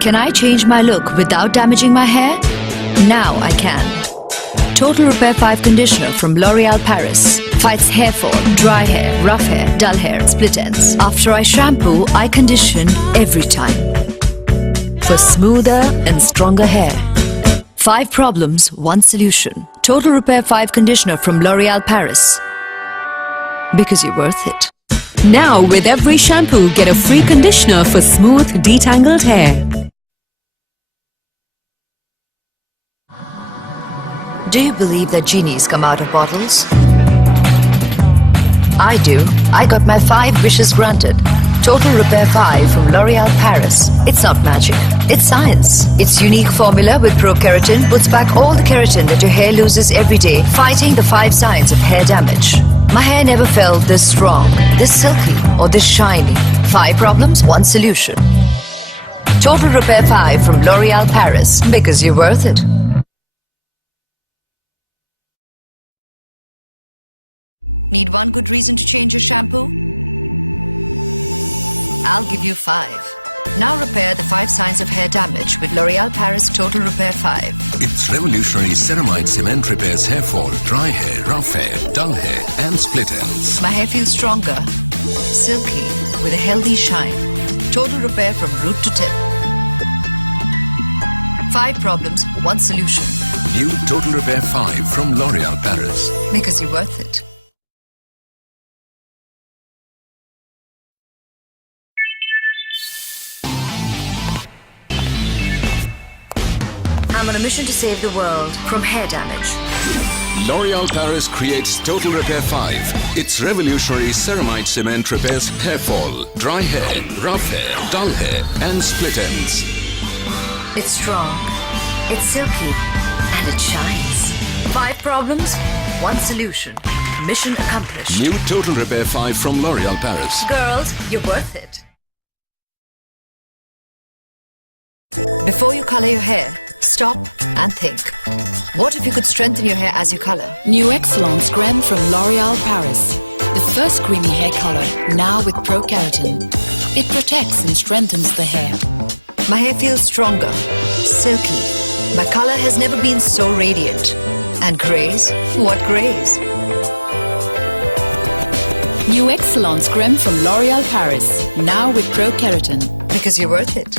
Can I change my look without damaging my hair? Now I can. Total Repair 5 Conditioner from L'Oréal Paris fights hair fall, dry hair, rough hair, dull hair, split ends. After I shampoo, I condition every time for smoother and stronger hair. 5 problems, 1 solution. Total Repair 5 Conditioner from L'Oréal Paris. Because you're worth it. Now with every shampoo, get a free conditioner for smooth, detangled hair. Do you believe that genies come out of bottles? I do. I got my 5 wishes granted. Total Repair 5 from L'Oréal Paris. It's not magic, it's science. Its unique formula with pro-keratin puts back all the keratin that your hair loses every day, fighting the 5 signs of hair damage. My hair never felt this strong, this silky, or this shiny. 5 problems, 1 solution. Total Repair 5 from L'Oréal Paris. Because you're worth it. Need 1 good reason to change your shampoo? I'll give you 5. Now repair the 5 signs of hair damage with L'Oréal Paris Total Repair 5. Its revolutionary ceramide cement repairs hair fall, dry hair, rough hair, dull hair and split ends. My hair feels stronger, silky, with a healthy shine. Total repair from root to tip. 5 problems, 1 solution. New Total Repair 5 from L'Oréal Paris. Because you're worth it. I'm on a mission to save the world from hair damage. L'Oréal Paris creates Total Repair 5. Its revolutionary ceramide cement repairs hair fall, dry hair, rough hair, dull hair and split ends. It's strong, it's silky, and it shines. 5 problems, 1 solution. Mission accomplished. New Total Repair 5 from L'Oréal Paris. Girls, you're worth it. Before you color your hair, stop and think. What if you could strengthen your hair as you color? New Excellence Creme from L'Oréal Paris. The first creamy hair color, now with pro-keratin. It protects and strengthens the hair. My hair feels stronger, silky. My color has never been so radiant. And grays? What grays? New Excellence Creme from L'Oréal Paris. Now with pro-keratin. Because you're worth it.